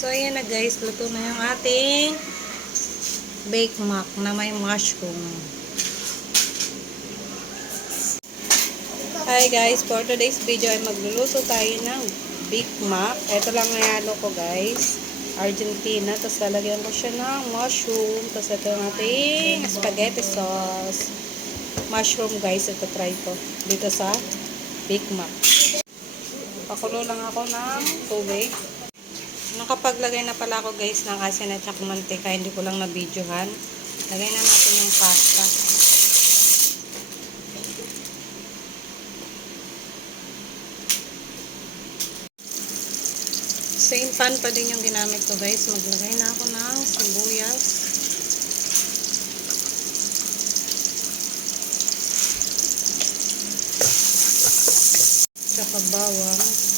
So, ayan na guys. Luto na yung ating bake mac na may mushroom. Hi guys, for today's video ay magluluto tayo ng bake mac. Ito lang nayalo ko guys. Argentina. Tapos lalagyan ko siya ng mushroom. Tapos ito yung ating spaghetti sauce. Mushroom guys. Ito try ko. Dito sa bake mac. Pakulo lang ako ng tubig. Nakapaglagay na pala ako guys ng asin at saka mantika. Hindi ko lang na-videohan. Lagay na natin yung pasta. Same pan pa din yung ginamit ko guys. Maglagay na ako ng sibuyas. Tsaka bawang.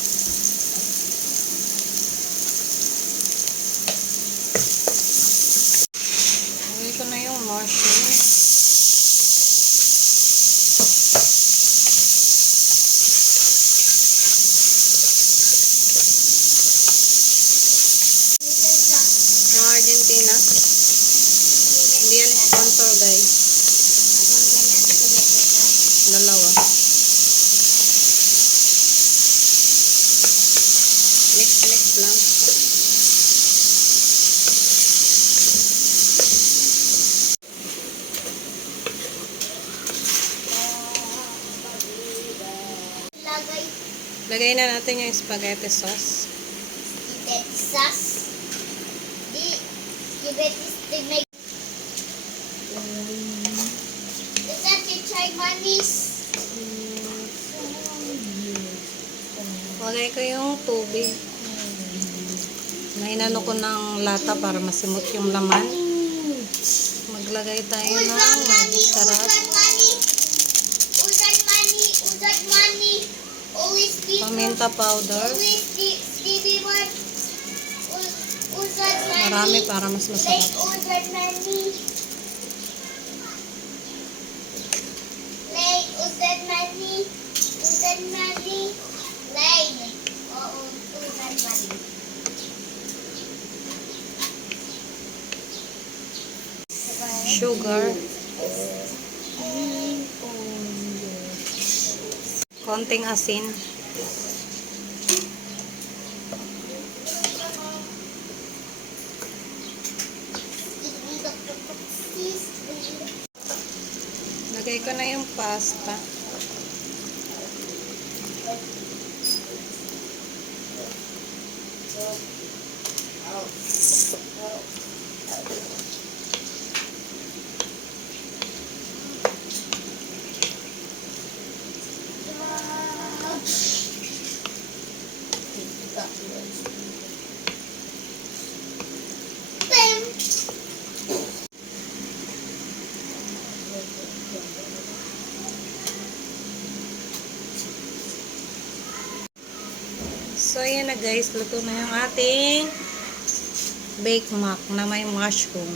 Lagay ko na yung mushroom. Argentina. Hindi yan sponsor guys. Dalawa. Mix lang. Lagay na natin yung spaghetti sauce. Spaghetti sauce. Is that the Chinese? Lagay ko yung tubig. Nainano ko ng lata para masimot yung laman. Maglagay tayo ng maging sarap. Paminta powder. Marami para mas masarap. Sugar. Konting asin. Lagay ko na yung pasta. So, ayan na guys. Luto na yung ating bake mac na may mushroom.